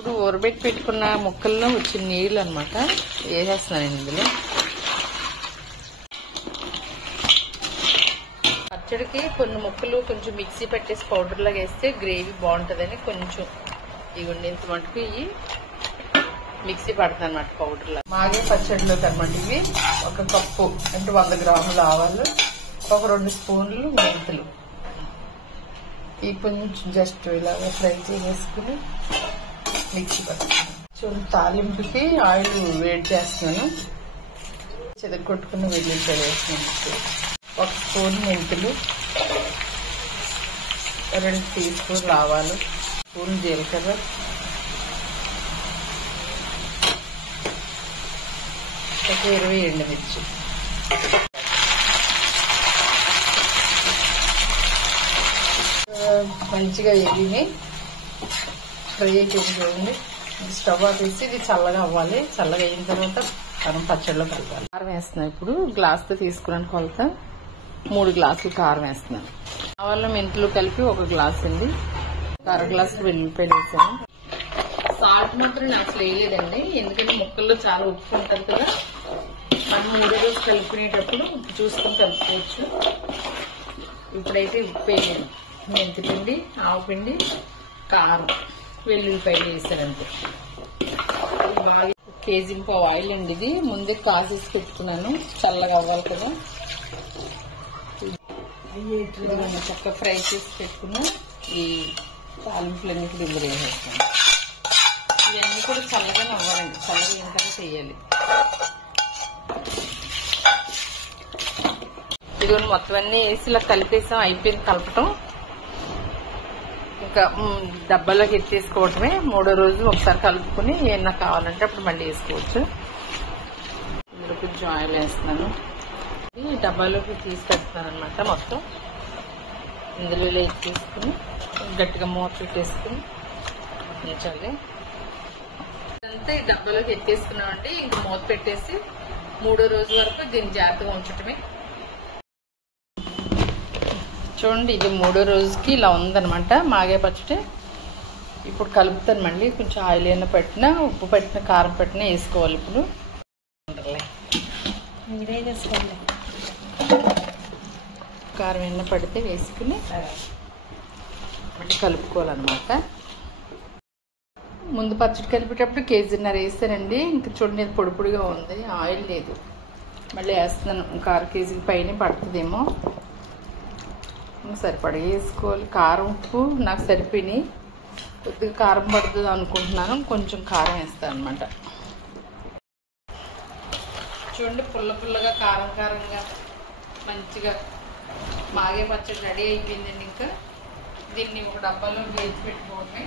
ఇప్పుడు ఊరబెట్టి పెట్టుకున్న ముక్కల్లో వచ్చిన నీళ్ళు అనమాట వేసేస్తున్నాను ఇందులో. పచ్చడికి కొన్ని ముక్కలు కొంచెం మిక్సీ పెట్టేసి పౌడర్ లాగా వేస్తే గ్రేవీ బాగుంటుందని కొంచెం ఇవ్వండి ఇంత మటుకు ఇవి మిక్సీ పడుతుంది అనమాట పౌడర్ లాగా. మాగే పచ్చడిలోకి అనమాట ఇవి 1 కప్పు అంటే 100 గ్రాములు ఆవాలు, ఒక 2 స్పూన్లు మెంతులు ఈ కొంచెం జస్ట్ ఇలాగ ఫ్రై చేసేసుకుని మిక్సీ పట్టుకున్నాను. చూడండి తాలింపుకి ఆయిల్ వేడి చేస్తున్నాను. చెదగొట్టుకుని వెల్లుల్లిపాయలు వేస్తున్నాను. 1 స్పూన్ మెంతులు, 2 టీ స్పూన్లు ఆవాలు, స్పూన్ జీలకర్ర, ఒక 20 ఎండుమిర్చి. మంచిగా ఎగిని ఫ్రై అయిపోయింది చూడండి. స్టవ్ ఆపేసి ఇది చల్లగా అవ్వాలి. చల్లగా అయిన తర్వాత మనం పచ్చడిలో కలపాలి. కారం వేస్తున్నాను. ఇప్పుడు గ్లాస్తో తీసుకున్నాను కొలత 3 గ్లాసులు కారం వేస్తున్నాను. ఆవాలు మెంతులు కలిపి 1 గ్లాస్ అండి. 1/2 గ్లాసు వెల్లుల్లిపాయలు వేసాను. సాల్ట్ మాత్రం నేను అసలు వేయలేదండి, ఎందుకంటే ముక్కల్లో చాలా ఉప్పు ఉంటుంది కదా. మనం ముందే రోజు కలుపుకునేటప్పుడు ఉప్పు చూసుకొని కలుపుకోవచ్చు. ఇప్పుడైతే ఉప్పు వేయలేదు. మెంతి పిండి, ఆవు పిండి, కారం, వెల్లుల్లిపాయలు వేసారంతే. బాగా 1.5 కేజీ ఆయిల్ అండి. ఇది ముందే కాసేసి పెట్టుకున్నాను, చల్లగా అవ్వాలి కదా. చక్కగా ఫ్రై చేసి పెట్టుకున్న ఈ తాలింపులన్నీ కూడా ఇందులో వేసేస్తాను. ఇవన్నీ కూడా చల్లగానే అవ్వాలండి, చల్లగా అయిన తర్వాత వేయాలి. ఇదిగోండి మొత్తం అన్నీ వేసి ఇలా కలిపేసాం. అయిపోయింది కలపటం. ఇంకా డబ్బాలోకి ఎత్తేసుకోవటమే. 3వ రోజు ఒకసారి కలుపుకుని ఏమన్నా కావాలంటే అప్పుడు మళ్ళీ వేసుకోవచ్చు. ఇందులో కొంచెం ఆయిల్ వేస్తున్నాను. ఇది డబ్బాలోకి తీసి పెడుతున్నాను అనమాట. మొత్తం ఇందులో ఇలా ఎత్తేసుకుని గట్టిగా మూత పెట్టేసుకుని ఉంచాలి. ఇదంతా ఈ డబ్బాలోకి ఎత్తేసుకున్నామండి. ఇంక మూత పెట్టేసి 3వ రోజు వరకు దీన్ని జాగ్రత్తగా ఉంచటమే. చూడండి ఇది 3వ రోజుకి ఇలా ఉందనమాట మాగే పచ్చడి. ఇప్పుడు కలుపుతాను. మళ్ళీ కొంచెం ఆయిల్ అయినా పట్టినా, ఉప్పు పట్టిన, కారం పట్టినా వేసుకోవాలి. ఇప్పుడు కారం అయినా పడితే వేసుకుని మళ్ళీ కలుపుకోవాలన్నమాట. ముందు పచ్చడి కలిపేటప్పుడు 1.5 కేజీ వేస్తానండి. ఇంకా చూడండి ఇది పొడి పొడిగా ఉంది, ఆయిల్ లేదు. మళ్ళీ వేస్తున్నాను. ఇంకా 1/2 కేజీ పైన పడుతుందేమో. సరిపడా వేసుకోవాలి. కారం ఉప్పు నాకు సరిపోయినాయి. కొద్దిగా కారం పడుతుంది అనుకుంటున్నాను, కొంచెం కారం వేస్తాను అనమాట. చూడండి పుల్ల పుల్లగా కారం కారంగా మంచిగా మాగే పచ్చడి రెడీ అయిపోయిందండి. ఇంకా దీన్ని ఒక డబ్బాలో వేసి పెట్టుకోవడమే.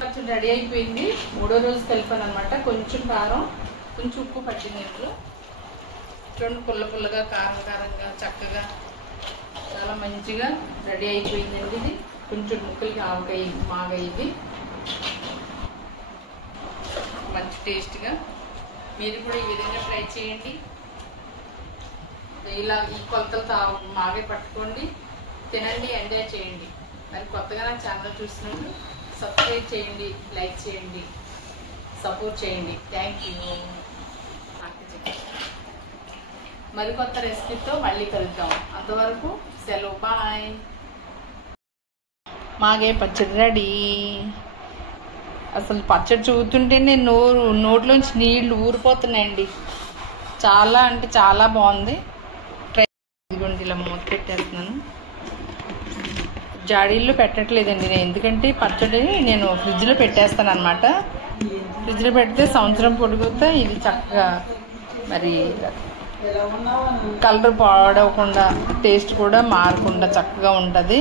పచ్చడి రెడీ అయిపోయింది. 3వ రోజు కలిపాను అనమాట. కొంచెం కారం, కొంచెం ఉప్పు పట్టింది ఇందులో. చూడండి పుల్ల పుల్లగా కారం కారంగా చక్కగా చాలా మంచిగా రెడీ అయిపోయిందండి. ఇది కొంచెం ముక్కలకి ఆవకాయ మాగా ఇది మంచి టేస్ట్గా. మీరు కూడా ఈ విధంగా ట్రై చేయండి. ఇలా ఈ కొలతలతో మాగే పట్టుకోండి, తినండి, ఎంజాయ్ చేయండి. మరి కొత్తగా నా ఛానల్ చూసినప్పుడు సబ్స్క్రైబ్ చేయండి, లైక్ చేయండి, సపోర్ట్ చేయండి. Thank you. మరికొత్త రెసిపీతో మళ్ళీ కలుద్దాం. అంతవరకు సెలవు, బాయ్. మాగే పచ్చడి రెడీ. అసలు పచ్చడి చూస్తుంటేనే నోట్లోంచి నీళ్లు ఊరిపోతున్నాయండి. చాలా అంటే చాలా బాగుంది. ట్రై ఇదిగోండి ఇలా మూత పెట్టేస్తున్నాను. జాడీల్లో పెట్టట్లేదండి నేను, ఎందుకంటే పచ్చడి నేను ఫ్రిడ్జ్లో పెట్టేస్తాను అనమాట. ఫ్రిడ్జ్లో పెడితే సంవత్సరం పొడుగుతా ఇది చక్కగా మరి కలర్ పాడవకుండా, టేస్ట్ కూడా మారకుండా చక్కగా ఉంటుంది.